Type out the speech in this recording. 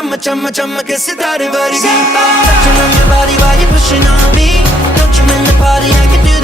chumma chumma chumma ke sitare vargi. Touching on your body while you're pushing on me. Don't you in the party, I can do